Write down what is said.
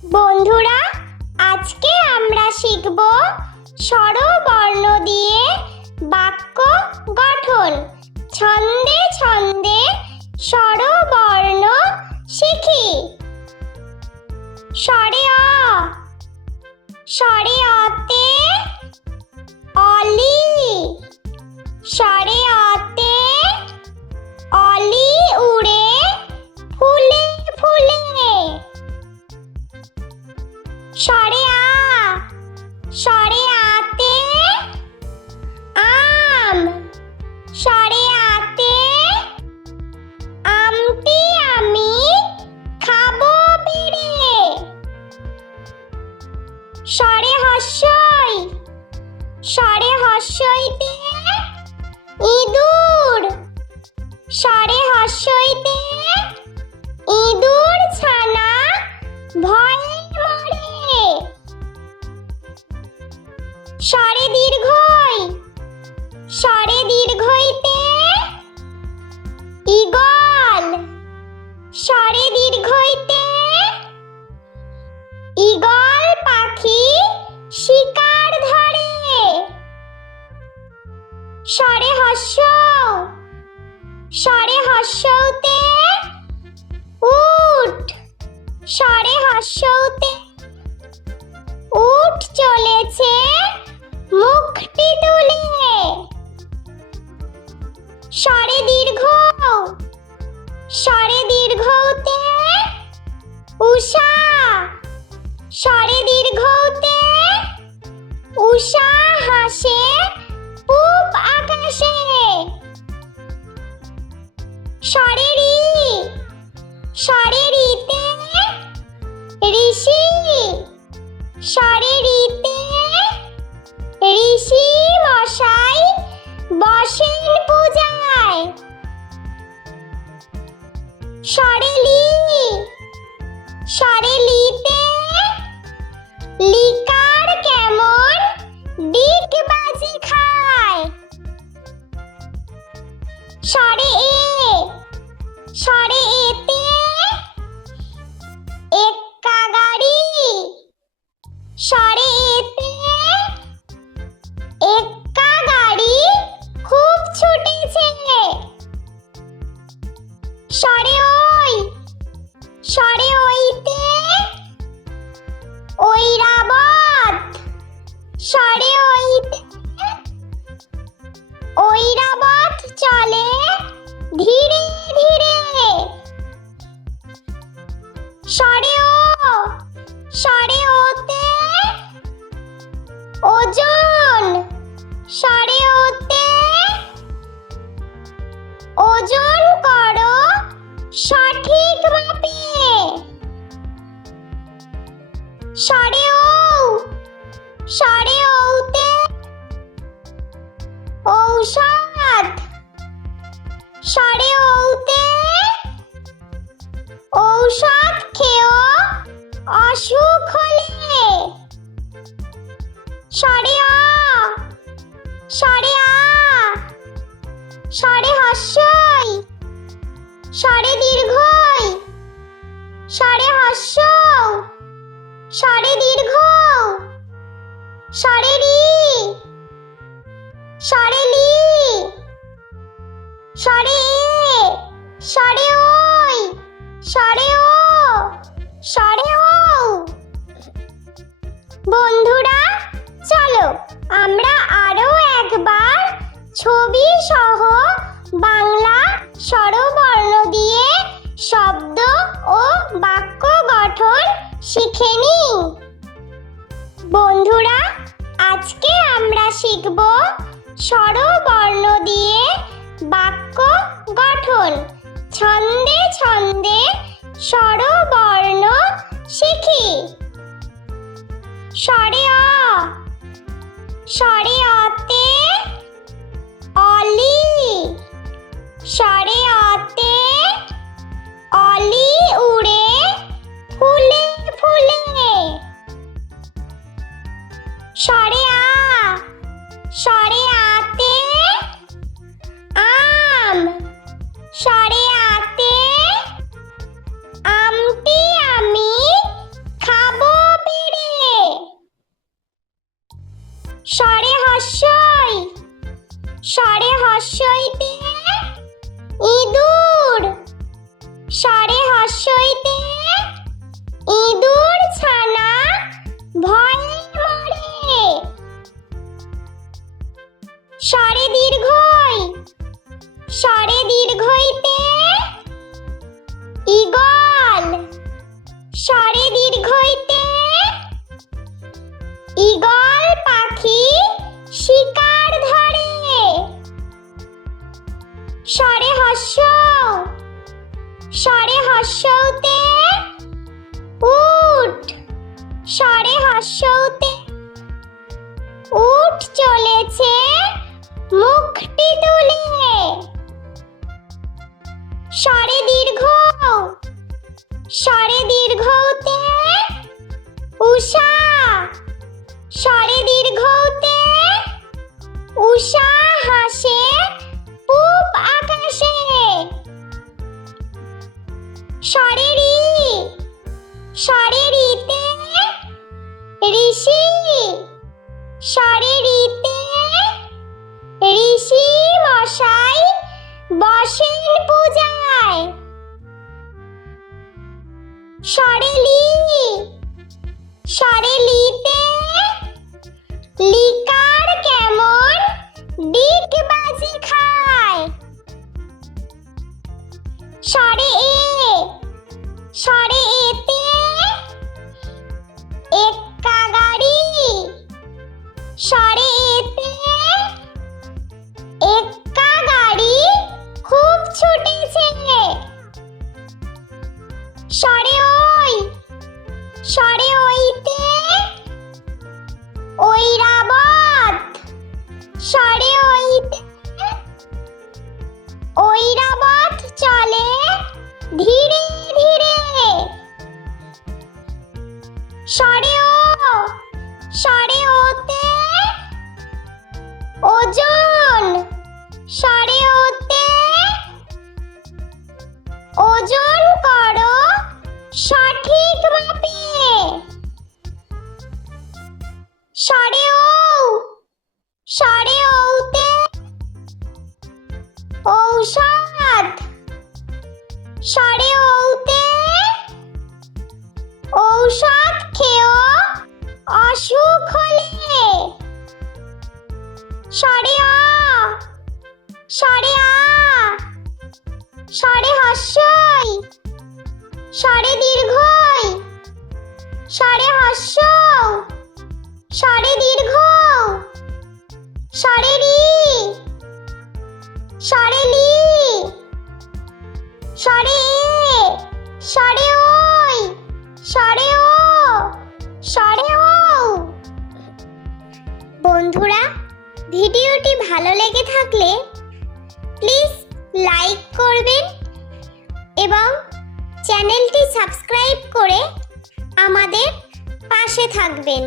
বন্ধুরা, আজকে আমরা শিখব স্বরবর্ণ দিয়ে বাক্য গঠন। ছন্দে ছন্দে স্বরবর্ণ শিখি। স্বরে অ, স্বরে অতে অলি, স্বরে অতে অলি উড়ে ফুলে ফুলে। স্বরে আ, স্বরে আতে আম, স্বরে আতে আমটি আমি খাবো পেড়ে। স্বরে হর্ষই, স্বরে হর্ষইতে ইঁদুর, স্বরে হর্ষইতে ইঁদুর ছানা ভয়ে মরে। স্বরে দীর্ঘই, স্বরে দীর্ঘইতে ঈগল, স্বরে দীর্ঘইতে ঈগল পাখি শিকার ধরে। স্বরে হর্ষ, স্বরে হর্ষতে উট, স্বরে হর্ষতে উট চলেছে মুখটি তুলে। স্বরে দীর্ঘ, স্বরে দীর্ঘতে উষা, স্বরে দীর্ঘতে উষা হাসে পূব আকাশে। স্বরে রি, স্বরে রিতে ঋষি, স্বরে রিতে ঋষি মশাই বসেন পূজায়। স্বরে লি, স্বরে লিতে লিকার কেমন ডিগবাজি খায়। স্বরে এ, স্বরে এতে এক্কা গাড়ি, স্বরে এতে এক্কা গাড়ি খুব ছুটেছে। স্বরে ওই, স্বরে ওইতে ঐরাবত, স্বরে ওইতে ঐরাবত চলে ধীরে ধীরে। স্বরে ও, স্বরে ওতে ওজন, স্বরে ওতে ওজন করো সঠিক মাপে। স্বরে ও, স্বরে ওতে ঔষধ, স্বরে ওতে ঔষধ খেও অসুখ হলে। স্বরে অ, স্বরে আ, স্বরে হর্ষই, স্বরে দীর্ঘই, স্বরে হর্ষ, স্বরে দীর্ঘ, স্বরে রি, স্বরে লি, স্বরে এ, স্বরে ওই, স্বরে ও, স্বরে ও। বন্ধুরা, চলো আমরা আরো একবার ছবি সহ বাংলা স্বরবর্ণ দিয়ে শব্দ ও বাক্য গঠন শিখে নিই। বন্ধুরা, আজকে আমরা শিখব স্বরবর্ণ দিয়ে বাক্য গঠন। ছন্দে ছন্দে স্বরবর্ণ শিখি। স্বরে অ, স্বরে অতে অলি, স্বরে অতে অলি উড়ে ফুলে ফুলে। স্বরে আ, স্বরে আতে আম, স্বরে আতে আমটি আমি খাব সরে হর্ষইতে ইঁদুর ছানা ভয়ে মরে। সরে দীর্ঘই, সরে দীর্ঘইতে ঈগল। সরে দীর্ঘইতে ঈগল পাখি শিকার ধরে। সরে হর্ষ, সরে হর্ষতে উট। সরে হর্ষতে উট চলেছে মুখটি তুলে। সরে দীর্ঘ, সরে দীর্ঘতে উষা। সরে দীর্ঘতে উষা হাসে পূব আকাশে। সরে রি, সরে রিতে ঋষি। সরে রিতে ঋষি মশাই বসেন পূজায়। সরে লি, সরে লিতে লিকার কেমন ডিগবাজি খায়। সরে এ, সরে এতে এক্কা গাড়ি। সরে এতে এক্কা গাড়ি খুব ছুটেছে। সরে ওই, সরে ওইতে ঐরাবত। সরে ওইতে ঐরাবত চলে ধীরে ধীরে। সরে ও, সরে ওতে ওজন। সরে ওতে ওজন করো সঠিক মাপে। সরে ও, সরে ওতে ঔষধ। সরে ওতে ঔষধ খেয়েও অসুখ হলে। সরে আ, সরে আ, সরে হর্ষই, সরে দীর্ঘই। সরে হর্ষ, সরে দীর্ঘ। সরে রি, সরে লি। সরে এ, সরে ওই, সরে ও, সরে ও। বন্ধুরা, ভিডিওটি ভালো লেগে থাকলে প্লিজ লাইক করবেন এবং চ্যানেলটি সাবস্ক্রাইব করে আমাদের পাশে থাকবেন।